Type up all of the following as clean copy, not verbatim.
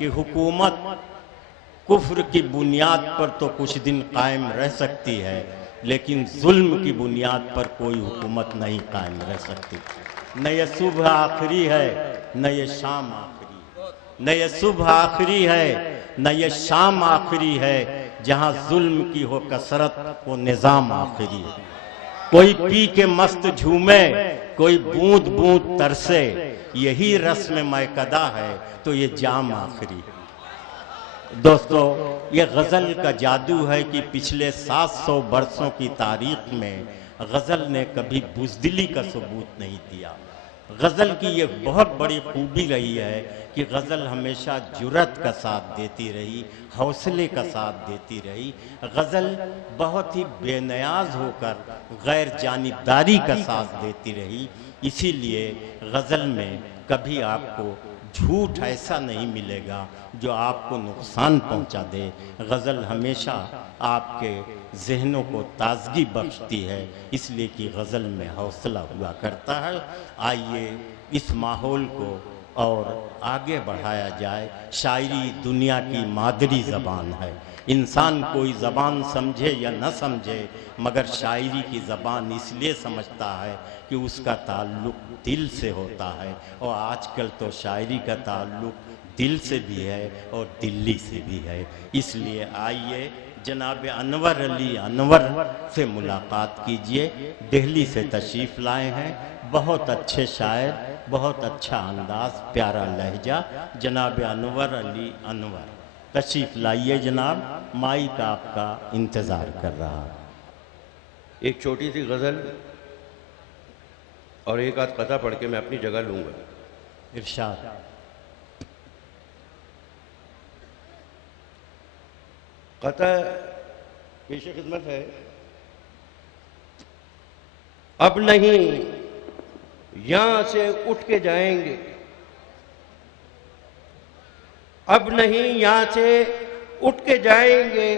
कि हुकूमत कुफ्र की बुनियाद पर तो कुछ दिन कायम रह सकती है, लेकिन जुल्म की बुनियाद पर कोई हुकूमत नहीं कायम रह सकती। न ये सुबह आखिरी है, न ये शाम आखिरी, न ये सुबह आखिरी है, न ये शाम आखिरी है। जहां जुल्म की हो कसरत, वो निजाम आखिरी है। कोई पी के मस्त झूमे, कोई बूंद बूंद तरसे, यही रस्म मैकदा है तो ये जाम आखिरी है। दोस्तों, ये गज़ल का जादू है कि पिछले 700 वर्षों की तारीख में गज़ल ने कभी बुज़दिली का सबूत नहीं दिया। गज़ल की ये बहुत बड़ी खूबी रही है कि गज़ल हमेशा जुर्रत का साथ देती रही, हौसले का साथ देती रही। गज़ल बहुत ही बेनियाज होकर गैर जानिबदारी का साथ देती रही। इसीलिए गज़ल में कभी आपको झूठ ऐसा नहीं मिलेगा जो आपको नुकसान पहुंचा दे। गज़ल हमेशा आपके जहनों को ताजगी बख्शती है, इसलिए कि गज़ल में हौसला हुआ करता है। आइए इस माहौल को और आगे बढ़ाया जाए। शायरी दुनिया की मादरी ज़बान है। इंसान कोई ज़बान समझे या न समझे, मगर शायरी की ज़बान इसलिए समझता है कि उसका ताल्लुक़ दिल से होता है, और आजकल तो शायरी का ताल्लुक़ दिल से भी है और दिल्ली से भी है। इसलिए आइए जनाब अनवर अली अनवर से मुलाकात कीजिए। दिल्ली से तशरीफ़ लाए हैं, बहुत अच्छे शायर, बहुत अच्छा अंदाज, प्यारा लहजा। जनाब अनवर अली अनवर तशरीफ़ लाइए जनाब, माइक आपका इंतज़ार कर रहा है। एक छोटी सी गज़ल और एक आध कथा पढ़ के मैं अपनी जगह लूँगा। इरशाद। कथा पेश खिदमत है। अब नहीं यहां से उठ के जाएंगे, अब नहीं यहां से उठ के जाएंगे,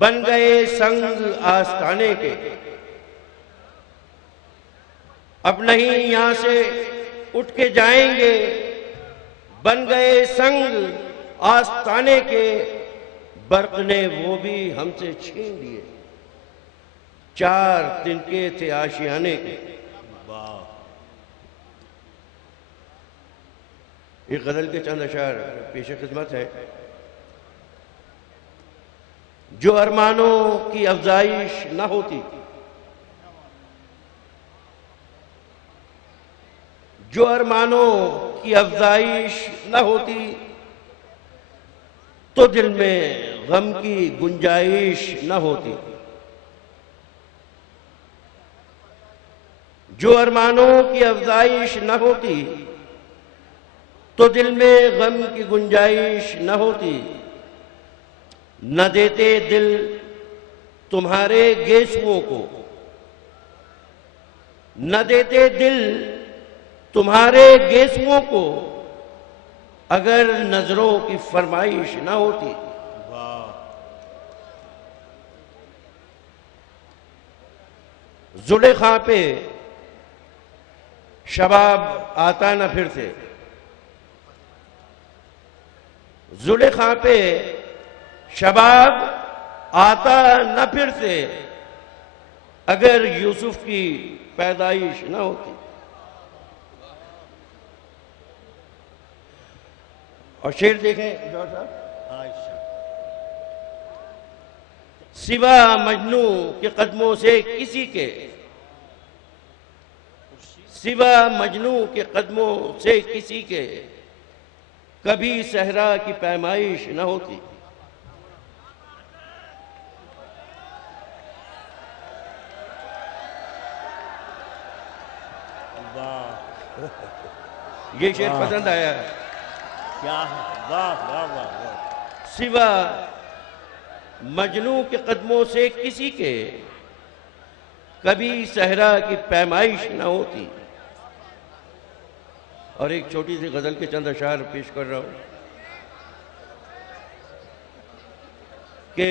बन गए संग आस्ताने के। अब नहीं यहां से उठ के जाएंगे, बन गए संग आस्ताने के। बर्क ने वो भी हमसे छीन लिए, 4 तिनके थे आशियाने के। ये गज़ल के चंद अशार पेश खिदमत है। जो अरमानों की अफजाइश न होती, जो अरमानों की अफजाइश न होती, तो दिल में गम की गुंजाइश न होती। जो अरमानों की अफजाइश न होती, तो दिल में गम की गुंजाइश न होती। न देते दिल तुम्हारे गेसुओं को, न देते दिल तुम्हारे गेसुओं को, अगर नजरों की फरमाइश ना होती। जुलेखा पे शबाब आता न फिर से, जुलेखा पे शबाब आता न फिर से, अगर यूसुफ की पैदाइश ना होती। और शेर देखें जौहर साहब। सिवा मजनू के कदमों से किसी के, सिवा मजनू के कदमों से किसी के, कभी सहरा की पैमाइश न होती। ये शेर पसंद आया। क्या वाह वाह वाह वाह। सिवा मजनू के कदमों से किसी के, कभी सहरा की पैमाइश न होती। और एक छोटी सी गजल के चंद अशार पेश कर रहा हूं कि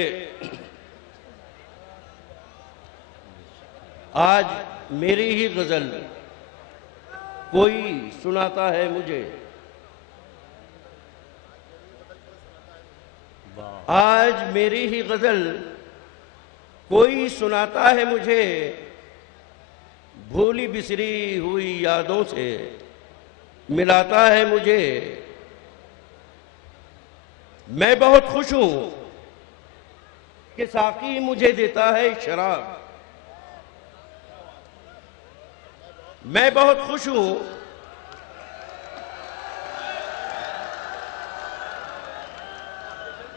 आज मेरी ही गजल कोई सुनाता है मुझे, वाह आज मेरी ही गजल कोई सुनाता है मुझे, भूली बिसरी हुई यादों से मिलाता है मुझे। मैं बहुत खुश हूं कि साकी मुझे देता है शराब। मैं बहुत खुश हूं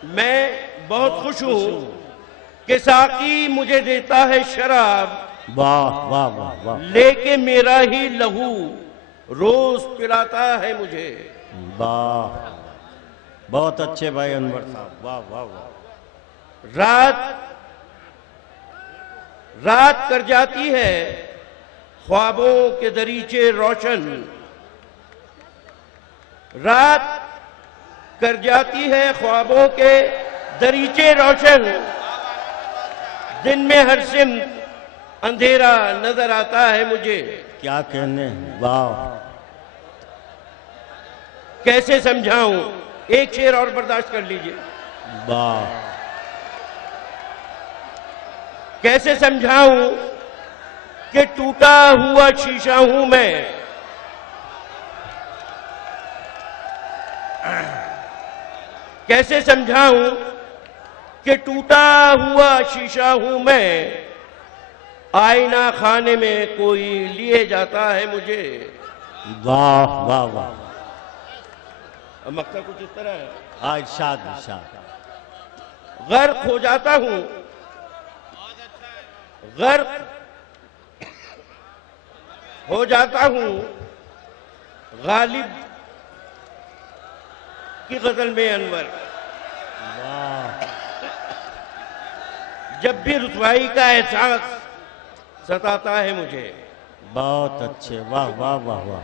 मैं बहुत खुश हूं कि साकी मुझे देता है शराब, वाह वाह वाह वाह लेके मेरा ही लहू रोज पिलाता है मुझे। वाह, बहुत अच्छे भाई अनवर साहब, वाह वाह वाह। रात कर जाती है ख्वाबों के दरीचे रोशन, रात कर जाती है ख्वाबों के दरीचे रोशन, दिन में हर सिमत अंधेरा नजर आता है मुझे। क्या कहने, वाह। कैसे समझाऊं, एक शेर और बर्दाश्त कर लीजिए। वाह, कैसे समझाऊं कि टूटा हुआ शीशा हूं मैं, कैसे समझाऊं कि टूटा हुआ शीशा हूं मैं, आईना खाने में कोई लिए जाता है मुझे। वाह वाह वाह। अब मकसद कुछ इस तरह है। इरशाद इरशाद। गर्क हो जाता हूं, गर्क हो जाता हूं गालिब की गजल में अनवर। वाह, जब भी रुसवाई का एहसास सताता है मुझे। बहुत अच्छे, वाह वाह वाह वाह।